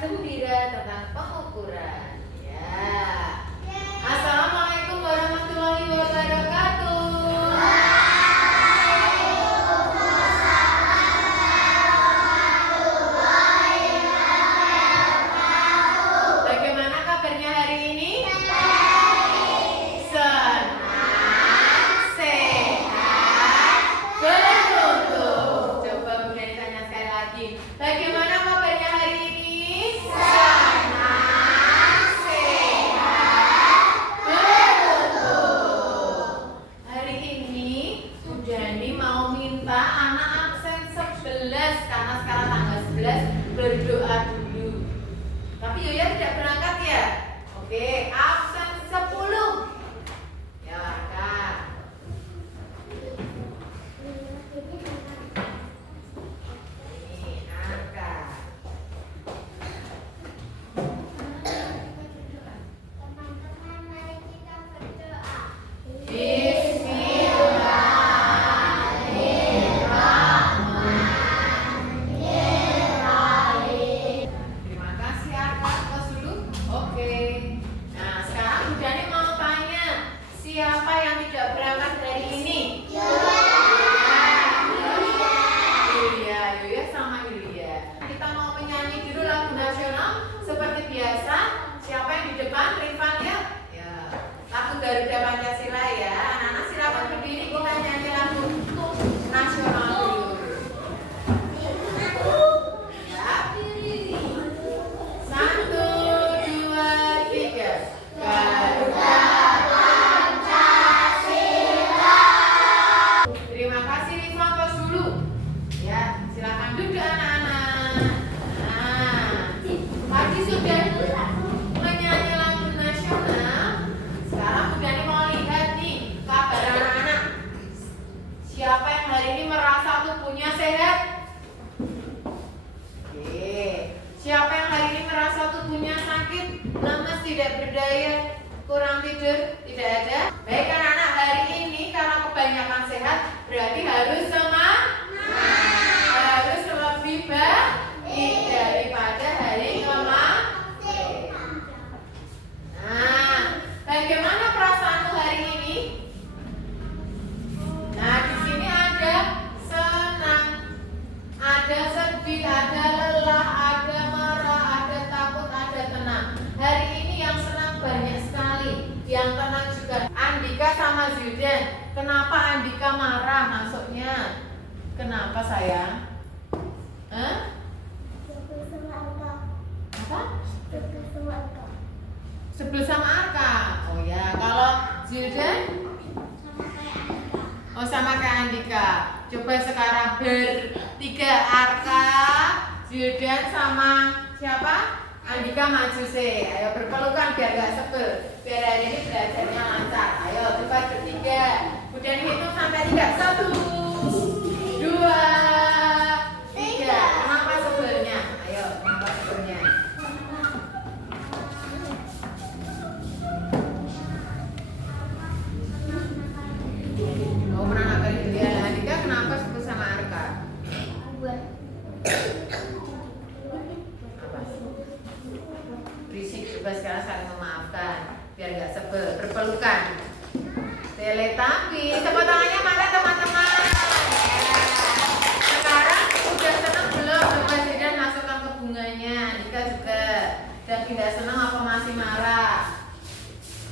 gembira tentang pengukuran. Ya. Assalamualaikum warahmatullahi wabarakatuh. Bagaimana kabarnya hari ini? Senang, sehat, beruntung. Coba Bunda tanya sekali lagi. Bagaimana kabarnya hari ini? Senang, sehat, beruntung. Hari ini Bunda mau minta anak absen 11 karena sekarang tanggal 11 berdoa dulu. Tapi Yoya tidak berangkat ya? Oke, absen 10. Ya, Kak. Ini angka. Teman-teman, mari kita berdoa. Bismillahirrahmanirrahim. Terima kasih Akak. Tos dulu. Oke. Nah, sekarang Bunda Nih mau tanya, siapa yang tidak berangkat hari ini? Yulia sama Yulia. Kita mau menyanyi dulu lagu nasional seperti biasa. Siapa yang di depan? Rifan ya? Ya. Lagu Garuda Pancasila ya. Anak-anak silakan berdiri, kita nyanyi lagu nasional dulu. Ya. 1, 2, 3. Garuda Pancasila. Terima kasih Rifan, tos dulu. Ya, silakan duduk anak-anak. Nah, tadi sudah menyanyi lagu nasional. Sekarang Bunda Nih mau lihat nih kabar anak-anak. Siapa yang hari ini merasa tubuhnya sehat? Oke. Siapa yang hari ini merasa tubuhnya sakit, lemes, tidak berdaya, kurang tidur? Tidak ada. Baik anak-anak, hari ini karena kebanyakan sehat, berarti harus semangat. Harus lebih baik daripada hari kemarin. Nah, bagaimana perasaanmu hari ini? Nah, di sini ada senang, ada sedih, ada lelah, ada marah, ada takut, ada tenang. Hari ini yang senang banyak sekali, yang tenang juga. Andika sama Zildan. Kenapa Andika marah masuknya? Kenapa sayang? Hah? Apa? Sebel sama Arka. Oh ya, kalau Zildan? Oh, sama kayak Andika. Coba sekarang bertiga, Arka, Zildan sama siapa? Andika maju sih. Ayo berpelukan biar gak sebel. Biar hari ini belajarnya lancar. Ayo coba bertiga. Kemudian hitung sampai 3. 1, 2, 3. Kenapa sebelnya? Ayo, kenapa sebelnya? Oh, pernah nggak kali ya? Andika kenapa sebel sama Arka? Apa? Berisik. Coba sekarang saling memaafkan biar gak sebel. Berpelukan. Teletubbies. Tepuk tangannya mana teman-teman? Ya. Sekarang udah senang belum? Coba Zildan masukkan ke bunganya. Andika juga. Dan tidak senang apa masih marah?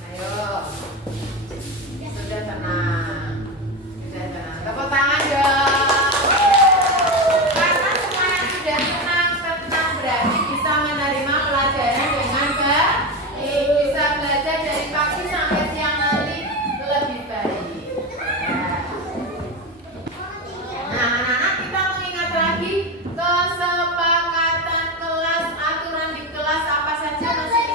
Ayo. Sudah tenang. Sudah tenang. Tepuk tangan dong. Karena semua yang sudah tenang berarti bisa menerima pelajaran dengan baik. Bisa belajar dari pagi sampai siang nanti lebih baik. Nah, anak-anak, kita mengingat lagi kesepakatan kelas, aturan di kelas apa saja masih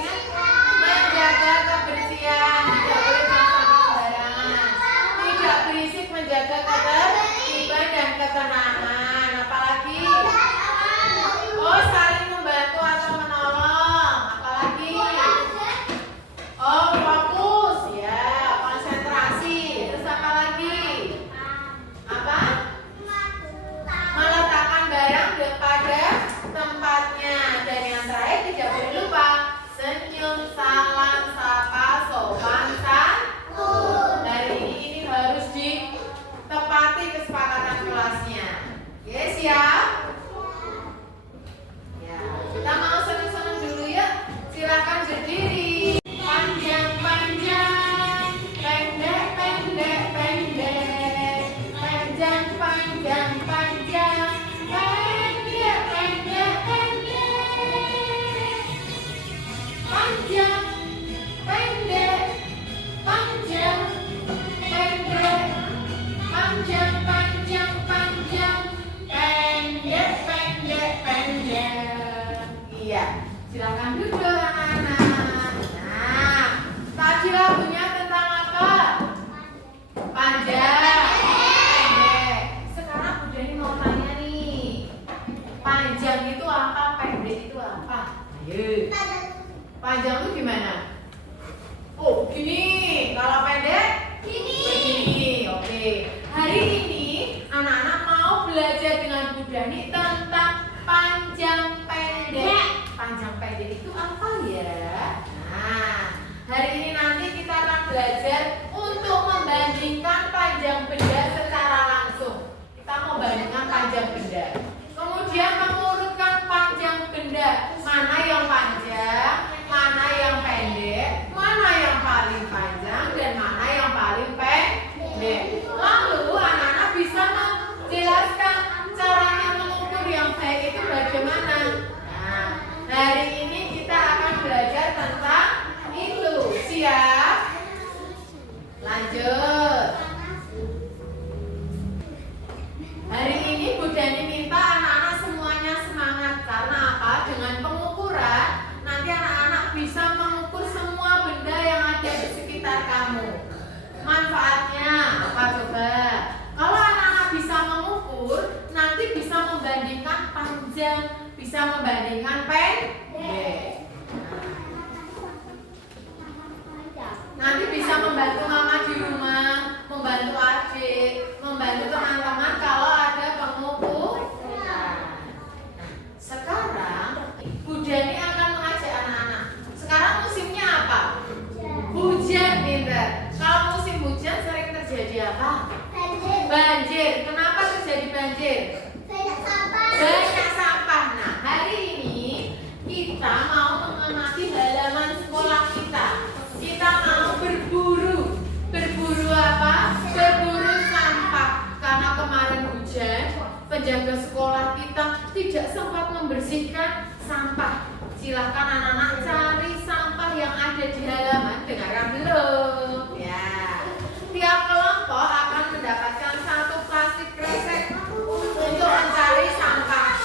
Iya, silakan duduk anak-anak. Nah, tadi lagunya tentang apa? Panjang, pendek. Sekarang Bu Dani mau tanya nih, panjang itu apa, pendek itu apa? Ayo. Panjang itu gimana? Oh, gini. Kalau pendek? Begini. Oke. Hari ini anak-anak mau belajar dengan Bu Dani tentang panjang pendek. Panjang pendek itu apa ya? Nah, hari ini nanti kita akan belajar untuk membandingkan panjang benda secara langsung. Kita mau bandingkan panjang benda. Kemudian mengurutkan panjang benda. Mana yang panjang, mana yang pendek, mana yang paling panjang, dan mana yang paling pendek. Lalu anak-anak bisa menjelaskan caranya mengukur yang baik itu bagaimana. Nah, hari ini kita akan belajar tentang itu. Siap? Lanjut. Hari ini Bu Dani minta anak-anak semuanya semangat. Karena apa? Dengan pengukuran nanti anak-anak bisa mengukur semua benda yang ada di sekitar kamu. Manfaatnya apa coba? Kalau anak-anak bisa mengukur, nanti bisa membandingkan panjang, bisa membandingkan pendek. Nanti bisa membantu mama di rumah, membantu adik, membantu teman-teman kalau ada pengukuran. Sekarang Bu Dani akan mengajak anak-anak. Sekarang musimnya apa? Hujan, pinter. Kalau musim hujan sering terjadi apa? Banjir. Kenapa terjadi banjir? Banyak sampah. Nah, hari ini kita mau mengamati halaman sekolah kita. Kita mau berburu. Berburu apa? Berburu sampah. Karena kemarin hujan, penjaga sekolah kita tidak sempat membersihkan sampah. Silahkan anak-anak cari sampah yang ada di halaman. Dengarkan belum? Ya. Tiap kelompok akan mendapatkan satu plastik kresek untuk mencari sampah.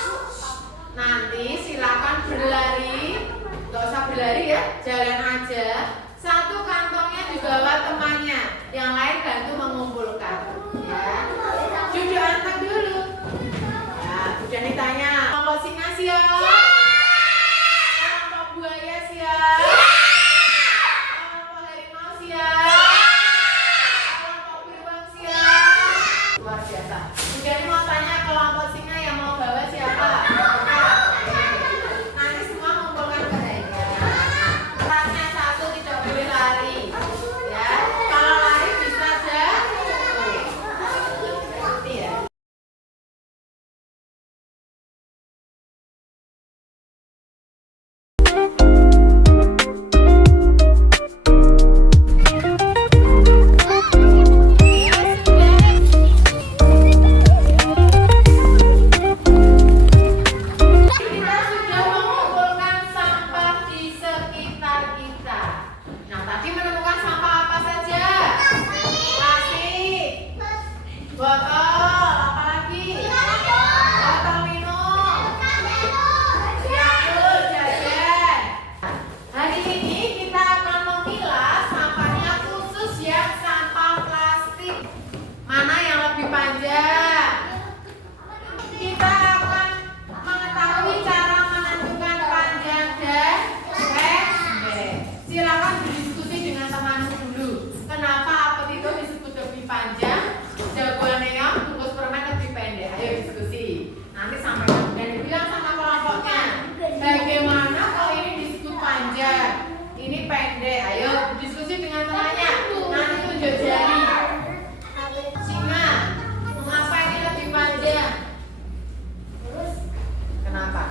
Nanti silakan berlari. Gak usah berlari ya, jalan aja. Satu kantongnya dibawa temannya, yang lain bantu mengumpulkan. Ya. Duduk anak dulu. Ya, udah ditanya. Kelompok singa siap? Kelompok buaya siap? Kelompok harimau siap? Kelompok beruang siap? Luar biasa. Udah mau tanya kelompok singa yang mau bawa siapa? Nanti semua mengumpulkan badannya. Syaratnya satu, tidak boleh lari. Ya, kalau lari bisa jatuh. Ngerti ya? Kita sudah mengumpulkan sampah di sekitar kita. Nah, tadi menemukan sampah apa saja? Plastik, botol, apa lagi? Botol minum, Yakult, jajan. Hari ini kita akan memilah sampahnya khusus yang sampah plastik. Mana yang lebih panjang? Kita akan mengetahui cara menentukan panjang dan pendek. Silakan berdiskusi dengan temanmu dulu. Kenapa apel itu disebut lebih panjang? Jagoan neon bungkus permen lebih pendek. Ayo diskusi. Nanti sampaikan dan dibilang sama kelompoknya. Bagaimana kalau ini disebut panjang, ini pendek? Ayo diskusi dengan temannya. Nanti tunjuk jari. Singa, mengapa ini lebih panjang? Kenapa?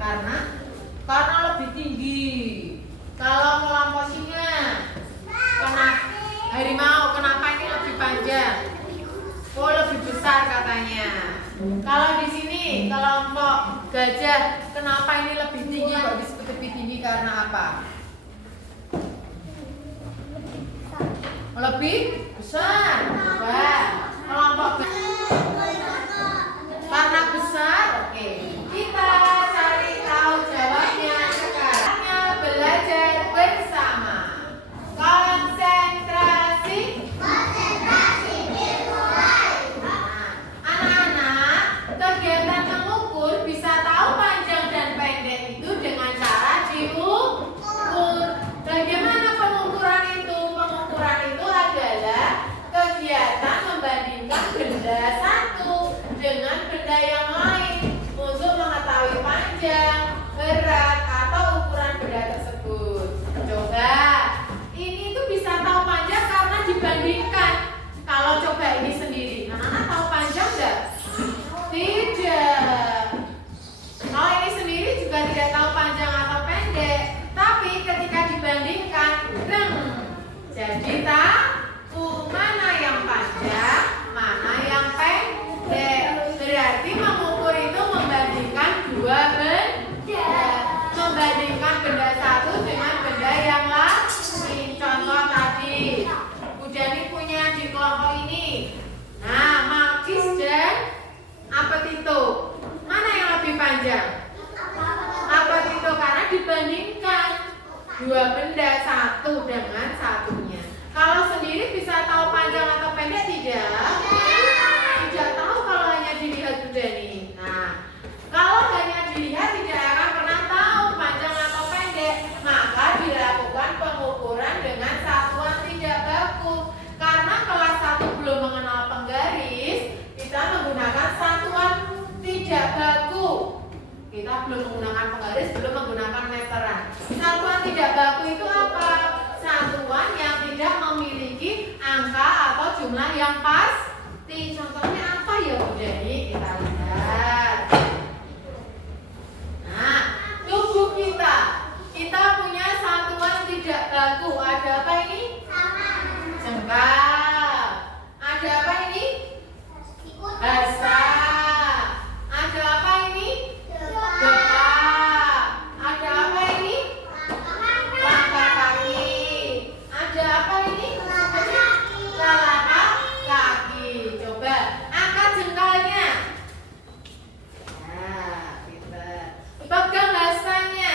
Karena lebih tinggi. Kalau kelompok singa, harimau, kenapa ini lebih panjang? Oh, lebih besar katanya. Kalau di sini kelompok gajah, kenapa ini lebih tinggi? Kok disebut lebih tinggi karena apa? Lebih besar. Coba kelompok karena besar. Oke. Kita cari tahu jawabannya. tidak tahu panjang atau pendek, tapi ketika dibandingkan, jadi tahu mana yang panjang, mana yang pendek. Berarti mengukur itu membandingkan dua benda, membandingkan benda satu dengan benda yang lain. Contoh tadi, Bu Dani punya di kelompok ini. Nah, Makis dan Apetito, mana yang lebih panjang? Apetito, karena dibandingkan dua benda satu dengan satunya. Kalau sendiri bisa tahu panjang atau pendek tidak? Tidak tahu kalau hanya dilihat Bu Dani. Nah, kalau hanya dilihat tidak akan pernah tahu panjang atau pendek. Maka dilakukan pengukuran dengan satuan tidak baku. Karena kelas 1 belum mengenal penggaris, kita menggunakan satuan tidak baku. Kita belum menggunakan penggaris, belum menggunakan meteran. Satuan tidak baku itu apa? Satuan yang tidak memiliki angka atau jumlah yang pasti. Contohnya apa ya Bu Dani? Kita lihat. Nah, tubuh kita punya satuan tidak baku. Ada apa ini? Jengkal. Ada apa ini? Basa. Ada apa ini? Depak. Ada apa ini? Langkah kaki. Ada apa ini? Telapak kaki. Coba angkat jengkalnya. Nah, pintar. Pegang basanya.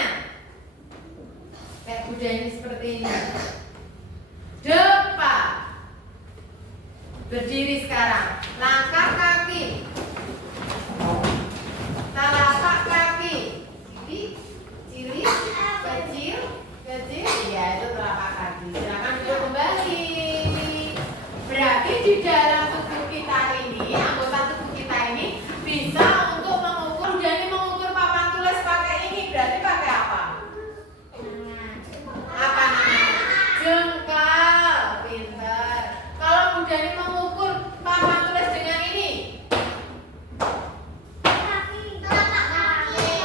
Kayak Bu Dani seperti ini. Depak. Berdiri sekarang. Langkah kaki. Telapak kaki. Ciri, kecil, ya itu telapak kaki. Silakan duduk kembali. Berarti di dalam tubuh kita ini, anggota tubuh kita ini bisa untuk mengukur. Jadi mengukur papan tulis pakai ini, berarti pakai apa? Apa namanya? Jengkal. Pintar. Kalau Bu Dani mengukur papan tulis dengan ini,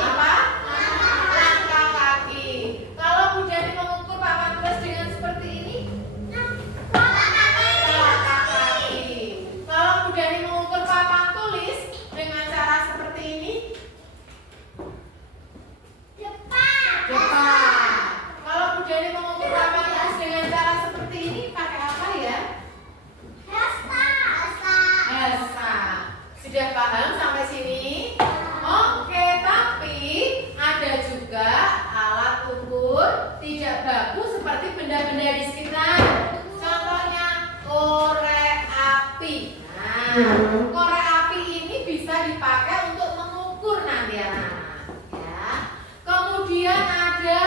apa? Langkah kaki. Kalau Bu Dani mengukur papan tulis dengan seperti ini, telapak kaki. Kalau Bu Dani mengukur papan tulis dengan cara seperti ini, depan. Kalau Bu Dani mengukur papan tulis dengan cara seperti ini, pakai apa ya? Hasa. Sudah paham sampai sini? Oke, tapi ada juga alat ukur tidak baku seperti benda-benda di sekitar. Contohnya korek api. Nah, korek api ini bisa dipakai untuk mengukur nanti anak-anak. Ya. Kemudian ada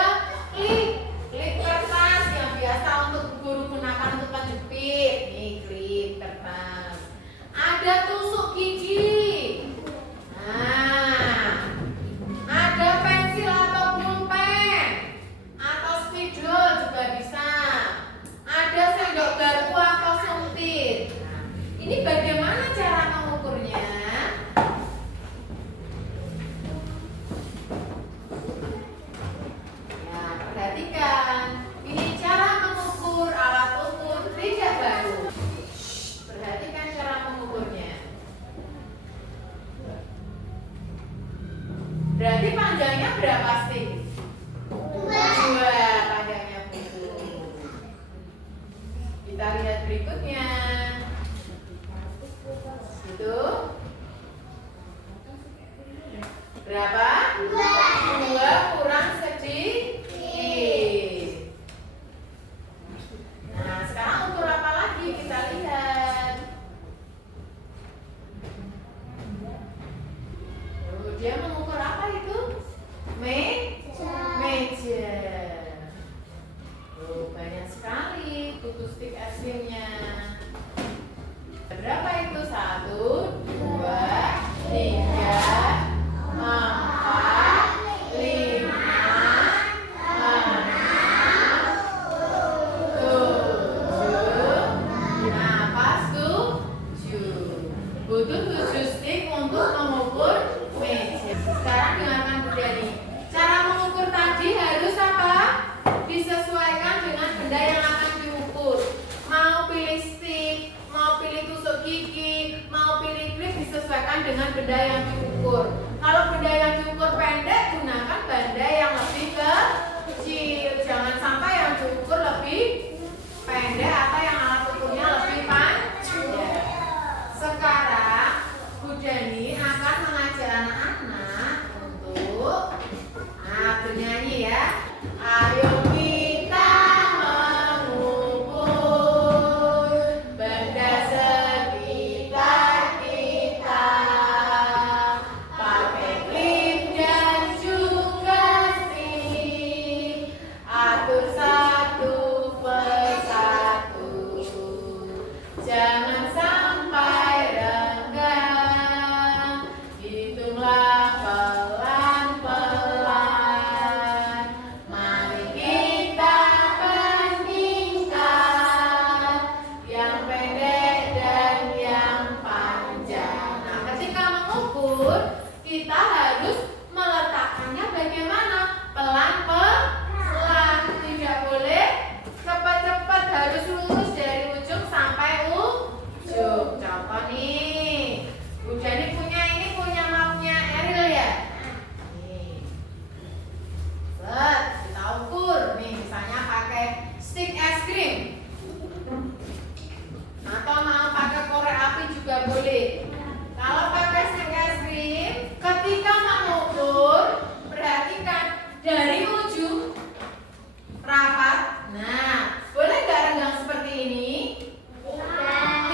klip kertas yang biasa untuk guru gunakan untuk menjepit. Nih klip kertas. Ada tusuk gigi. Nah, ada pensil atau pulpen atau spidol juga bisa. Ada sendok garpu atau suntit. Nah, ini bagaimana cara mengukurnya? Ya, perhatikan. Ini cara mengukur alat ukur tidak baku. Perhatikan cara mengukurnya. benda yang diukur. Kalau benda yang diukur pendek, gunakan benda yang lebih kecil. Jangan sampai yang diukur lebih pendek atau yang alat ukurnya lebih panjang. Sekarang Bu Dani akan mengajak anak-anak untuk bernyanyi ya. Ayo kita mengukur benda sekitar kita, pakai klip dan juga stick, atur satu persatu, jangan sampai renggang, hitunglah pelan-pelan. Mari kita bandingkan yang pendek dan yang panjang. Nah, ketika mengukur, kita harus meletakkannya bagaimana? Pelan-pelan, tidak boleh cepat-cepat, harus lurus dari ujung sampai ujung. Contoh nih, Bu Dani punya mapnya Eril ya. Nih, set, kita ukur. Nih, misalnya pakai stick es krim, atau mau pakai korek api juga boleh. Kalau pakai stick es krim, ketika mengukur, perhatikan dari ujung rapat. Nah, boleh nggak renggang seperti ini?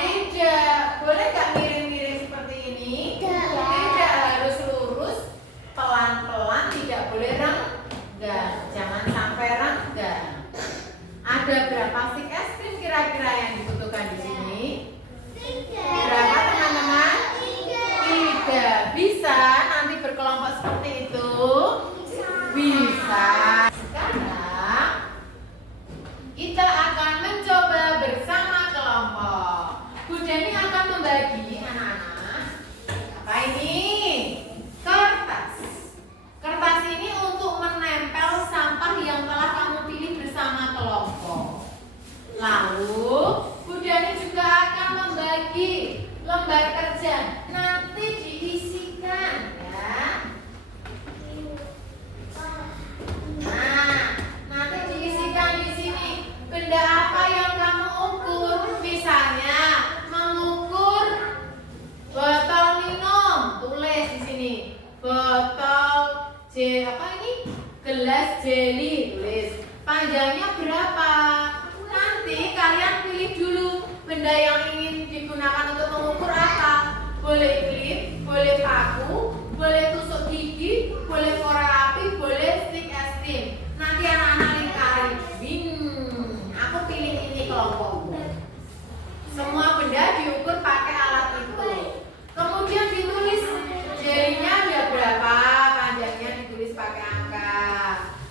Tidak. Boleh nggak miring-miring seperti ini? Tidak, harus lurus, pelan-pelan, tidak boleh renggang. Jangan sampai renggang. Ada berapa stick es krim kira-kira yang dibutuhkan di sini? Berapa teman-teman? 3. Bisa nanti berkelompok seperti itu? Bisa. Sekarang kita akan mencoba bersama kelompok. Bu Dani akan membagi anak-anak. Apa ini? Kertas. Kertas ini untuk menempel sampah yang telah kamu pilih bersama kelompok. Lalu Bu Dani juga akan membagi lembar kerja. Nanti diisikan ya. Nah, nanti diisikan di sini. Benda apa yang kamu ukur? Misalnya mengukur botol minum, tulis di sini. Botol gelas jeli, tulis. Panjangnya berapa? Nanti kalian pilih dulu benda yang ingin digunakan untuk mengukur apa. Boleh klip, boleh paku, boleh tusuk gigi, boleh korek api, boleh stick es krim. Nanti anak-anak lingkarin. Aku pilih ini kelompokku. Semua benda diukur pakai alat itu. Kemudian ditulis jelinya ada berapa, panjangnya ditulis pakai angka.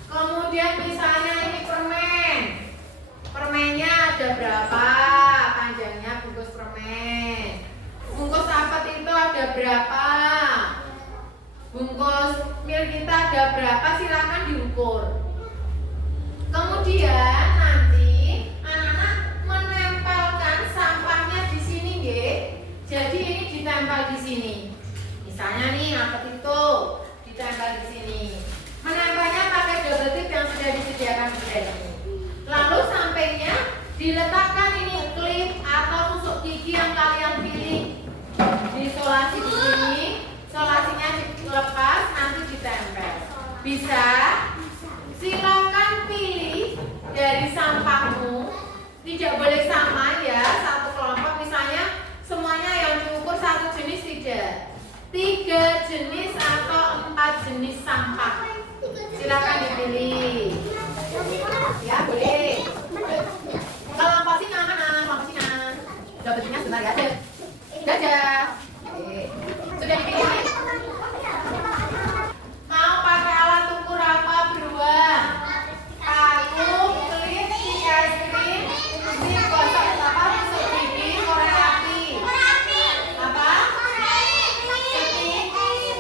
Kemudian misalnya ini permen. Permennya ada berapa, panjangnya bungkus permen. Bungkus apet itu ada berapa, bungkus mil kita ada berapa, silakan diukur. Kemudian nanti anak-anak menempelkan sampahnya di sini, nggih. Jadi ini ditempel di sini. Misalnya nih apet itu ditempel di sini. Menempelnya pakai double tip yang sudah disediakan di sini. Lalu sampainya diletakkan ini klip atau tusuk gigi yang kalian pilih. Diisolasi di sini, isolasinya dilepas, nanti ditempel. Bisa? Silakan pilih dari sampahmu. Tidak boleh sama ya, satu kelompok misalnya semuanya yang diukur satu jenis tidak. 3 jenis atau 4 jenis sampah. Silakan dipilih. Ya boleh. Kelompok sini mana? Kelompok sini. Dapetinnya sebentar ya. Dadah. Oke. Sudah dipilih. Mau pakai alat ukur apa beruang? Paku, klip, stick es krim, stick gosok apa? Tusuk gigi, korek api. Apa? Stick.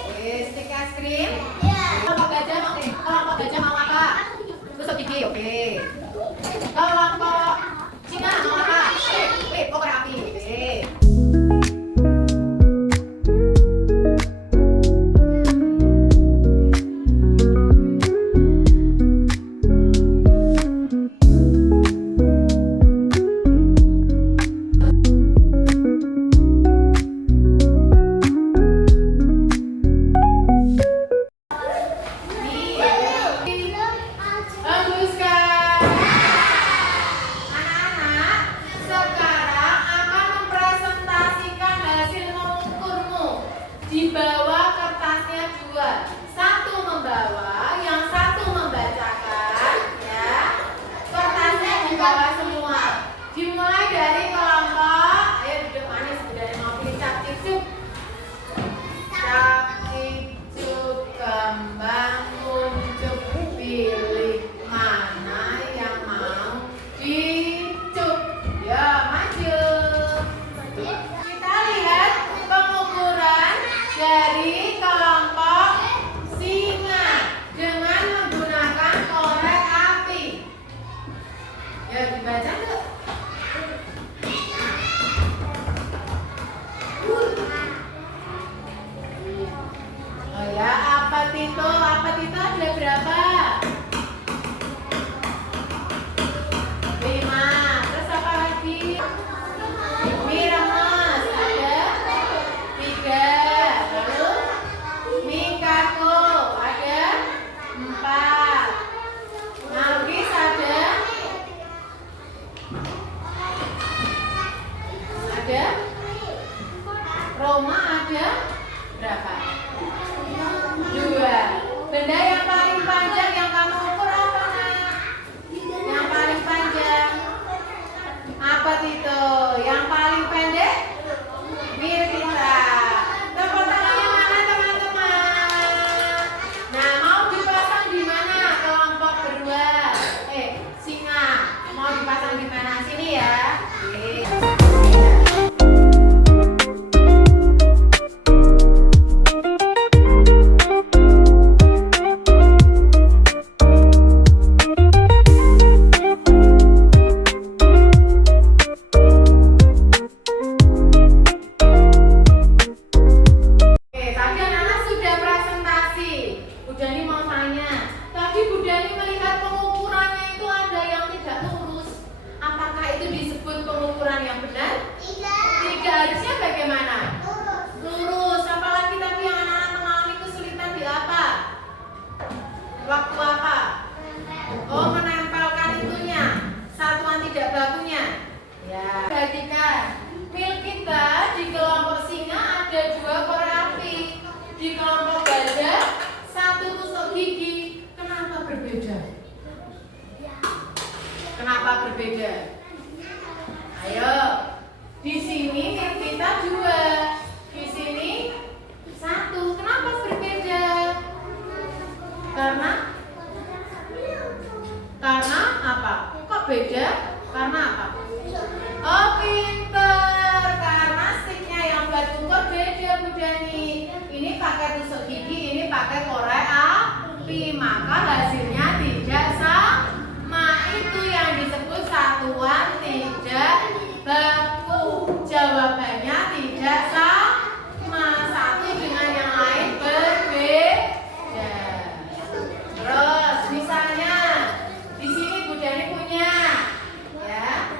Oke, stick es krim. Kelompok gajah mau nih. Kelompok gajah mau apa? Tusuk gigi. Oke. Kelompok Cina mau apa? Klip, korek api. Oke. berbeda? Kenapa berbeda? Ayo, di sini kita 2, di sini 1. Kenapa berbeda? Karena apa? Kok beda? Karena apa? Oh, pinter. Karena sticknya yang buat ukur beda, Bu Dani. Ini pakai tusuk gigi, ini pakai korek api. Maka hasilnya tidak sama. Itu yang disebut satuan tidak baku. Jawabannya tidak sama. Satu dengan yang lain berbeda. Terus misalnya di sini Bu Dani punya, ya.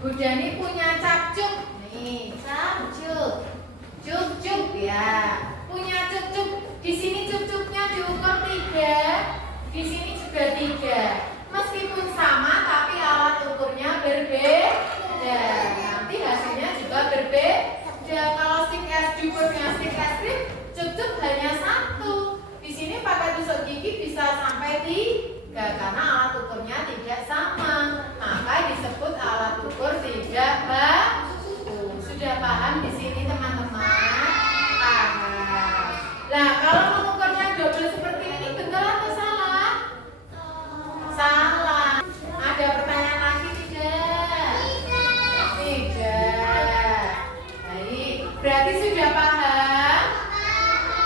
Bu Dani punya capcuk. Nih, capcuk. Cuk-cuk ya. Punya cuk-cuk. Di sini cuk-cuknya diukur 3. Di sini juga 3. Meskipun sama tapi alat ukurnya berbeda. Nanti hasilnya juga berbeda. Kalau stick es diukur dengan stick es krim, cuk-cuk hanya 1. Di sini pakai tusuk gigi bisa sampai 3 karena alat ukurnya tidak sama. Maka disebut alat ukur tidak baku. Sudah paham di sini teman-teman? Paham. Nah, kalau mengukurnya double seperti ini betul atau salah? Salah. Ada pertanyaan lagi tidak? Tidak. Baik, berarti sudah paham?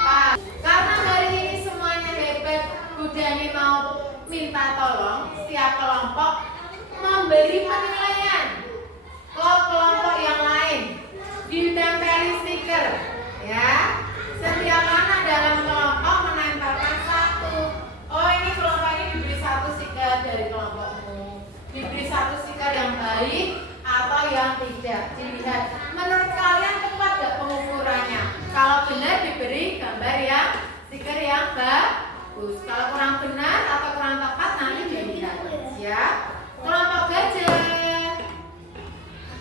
Paham. Karena hari ini semuanya hebat, Bu Dani mau minta tolong setiap kelompok memberi penilaian ke kelompok yang lain, ditempeli stiker, ya. Setiap anak dalam kelompok menempelkan 1. Oh, ini kelompok ini diberi 1 stiker dari kelompokmu, diberi 1 stiker yang baik atau yang tidak. Dilihat menurut kalian tepat gak pengukurannya? Kalau benar diberi gambar yang stiker yang bagus. Kalau kurang benar atau kurang tepat nanti dilihat, ya. Kelompok gajah.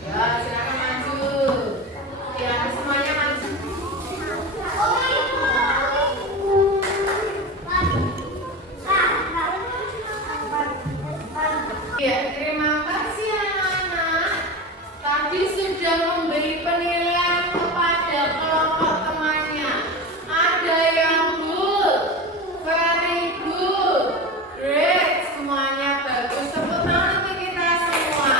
Ya, silakan maju. Ya, semuanya maju. Ya, terima kasih anak-anak. Tadi sudah memberi penilaian kepada kelompok temannya. Ada yang good, very good, great, semuanya bagus. Tepuk tangan untuk kita semua.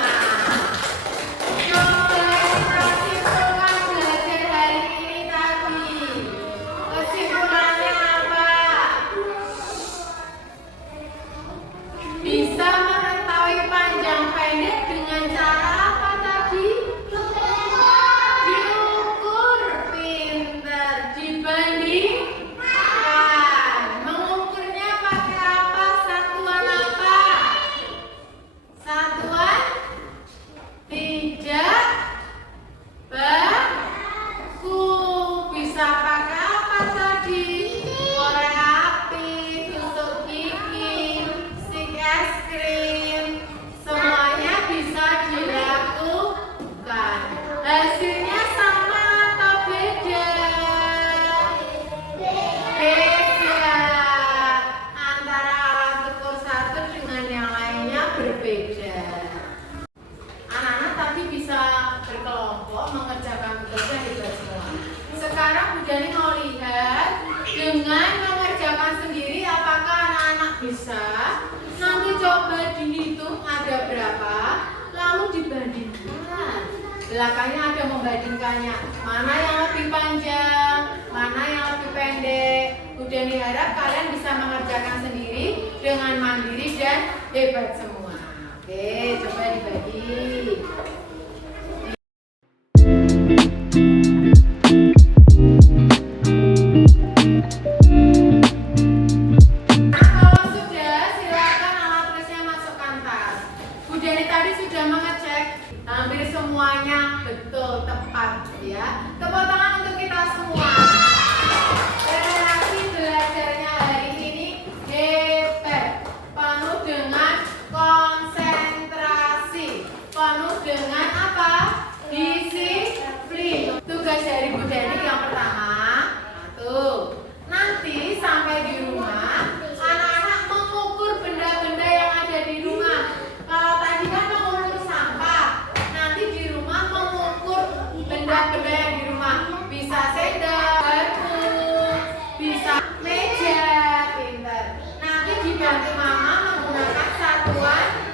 Coba kita simpulkan belajar hari ini tadi. Kesimpulannya apa? Bisa mengetahui panjang pendek dengan cara apa tadi? Diukur. Pinter. Dibandingkan. Mengukurnya pakai apa? Satuan apa? Satuan tidak baku. Bisa pakai apa tadi? Korek api, tusuk gigi, stick es krim, semuanya bisa dilakukan. Hasilnya sama atau beda? Beda. Antara alat ukur 1 dengan yang lainnya berbeda. Anak-anak tadi bisa berkelompok mengerjakan tugasnya hebat semua. Sekarang Bu Dani mau lihat dengan mengerjakan sendiri apakah anak-anak bisa. Nanti coba dihitung ada berapa, lalu dibandingkan. Belakangnya ada membandingkannya. Mana yang lebih panjang, mana yang lebih pendek. Bu Dani harap kalian bisa mengerjakan sendiri dengan mandiri dan hebat semua. Oke, coba dibagi. Kalau sudah, silakan alat tulisnya masukkan tas. Bu Dani tadi sudah mengecek hampir semuanya betul tepat, ya. Tepuk tangan untuk kita semua. Relasi belajarnya hari ini hebat, penuh dengan konsentrasi, penuh dengan Tuhan